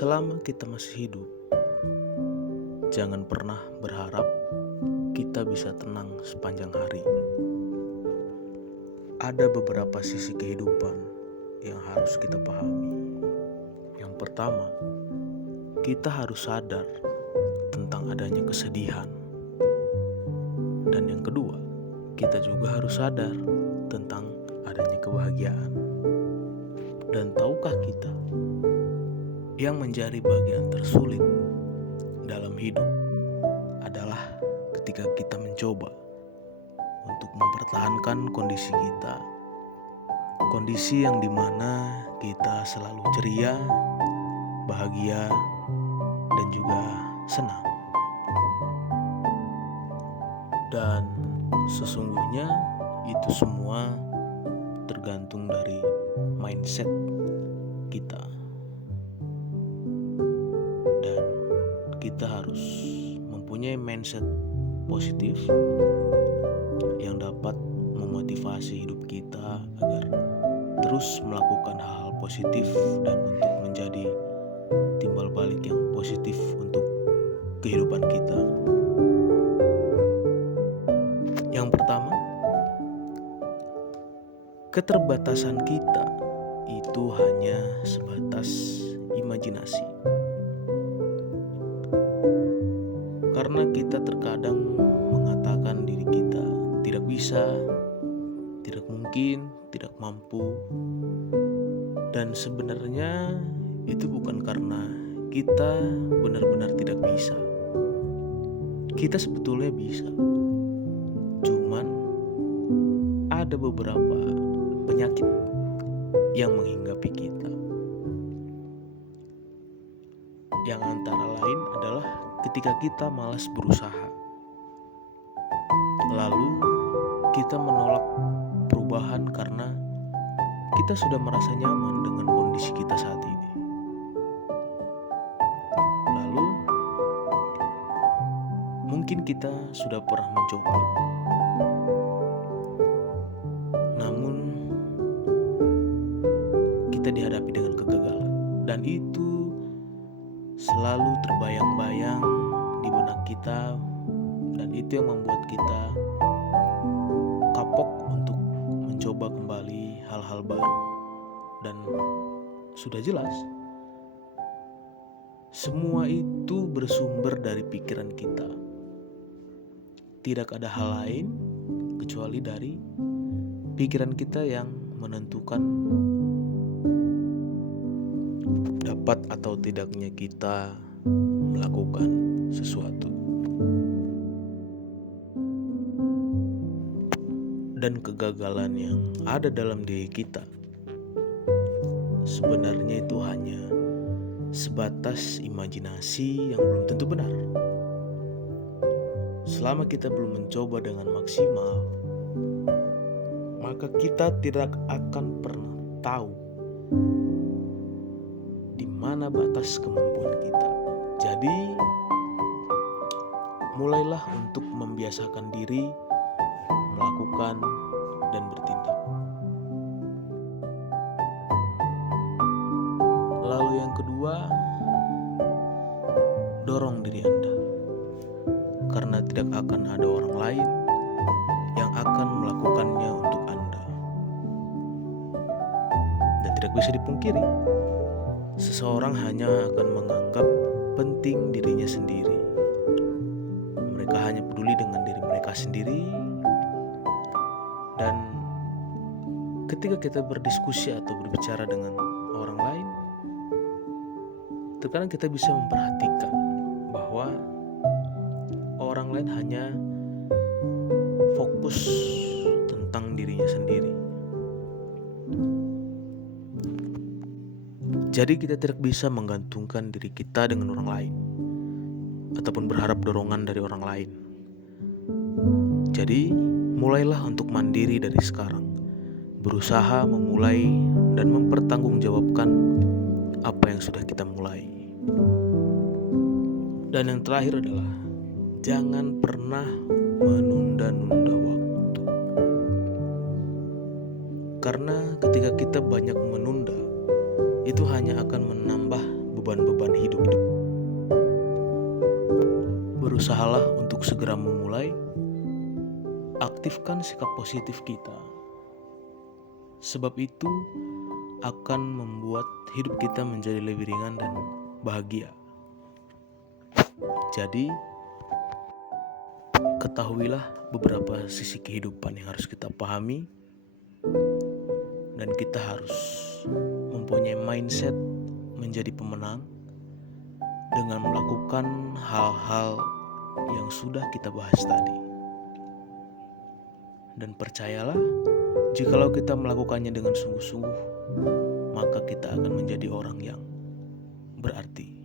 Selama kita masih hidup, jangan pernah berharap kita bisa tenang sepanjang hari. Ada beberapa sisi kehidupan yang harus kita pahami. Yang pertama, kita harus sadar tentang adanya kesedihan. Dan yang kedua, kita juga harus sadar tentang adanya kebahagiaan. Dan tahukah kita, yang menjadi bagian tersulit dalam hidup adalah ketika kita mencoba untuk mempertahankan kondisi kita. Kondisi yang dimana kita selalu ceria, bahagia, dan juga senang. Dan sesungguhnya itu semua tergantung dari mindset kita. Dan kita harus mempunyai mindset positif yang dapat memotivasi hidup kita agar terus melakukan hal-hal positif dan untuk menjadi timbal balik yang positif untuk kehidupan kita. Yang pertama, keterbatasan kita itu hanya sebatas imajinasi. Karena kita terkadang mengatakan diri kita tidak bisa, tidak mungkin, tidak mampu. Dan sebenarnya itu bukan karena kita benar-benar tidak bisa. Kita sebetulnya bisa. Cuman ada beberapa penyakit yang menghinggapi kita. Yang antara lain adalah ketika kita malas berusaha. Lalu kita menolak perubahan karena kita sudah merasa nyaman dengan kondisi kita saat ini. Lalu mungkin kita sudah pernah mencoba, namun kita dihadapi dengan kegagalan, dan itu selalu terbayang-bayang di benak kita, dan itu yang membuat kita kapok untuk mencoba kembali hal-hal baru. Dan sudah jelas, semua itu bersumber dari pikiran kita. Tidak ada hal lain kecuali dari pikiran kita yang menentukan dapat atau tidaknya kita melakukan sesuatu. Dan kegagalan yang ada dalam diri kita sebenarnya itu hanya sebatas imajinasi yang belum tentu benar. Selama kita belum mencoba dengan maksimal, maka kita tidak akan pernah tahu di mana batas kemampuan kita. Jadi, mulailah untuk membiasakan diri melakukan dan bertindak. Lalu yang kedua, dorong diri Anda, karena tidak akan ada orang lain yang akan melakukannya untuk Anda. Dan tidak bisa dipungkiri, seseorang hanya akan menganggap penting dirinya sendiri. Mereka hanya peduli dengan diri mereka sendiri. Dan ketika kita berdiskusi atau berbicara dengan orang lain, terkadang kita bisa memperhatikan bahwa orang lain hanya fokus tentang dirinya sendiri. Jadi kita tidak bisa menggantungkan diri kita dengan orang lain ataupun berharap dorongan dari orang lain. Jadi mulailah untuk mandiri dari sekarang. Berusaha memulai dan mempertanggungjawabkan apa yang sudah kita mulai. Dan yang terakhir adalah jangan pernah menunda-nunda waktu. Karena ketika kita banyak menunda, itu hanya akan menambah beban-beban hidup. Berusahalah untuk segera memulai. Aktifkan sikap positif kita. Sebab itu akan membuat hidup kita menjadi lebih ringan dan bahagia. Jadi, ketahuilah beberapa sisi kehidupan yang harus kita pahami, dan kita harus mempunyai mindset menjadi pemenang dengan melakukan hal-hal yang sudah kita bahas tadi. Dan percayalah, jikalau kita melakukannya dengan sungguh-sungguh, maka kita akan menjadi orang yang berarti.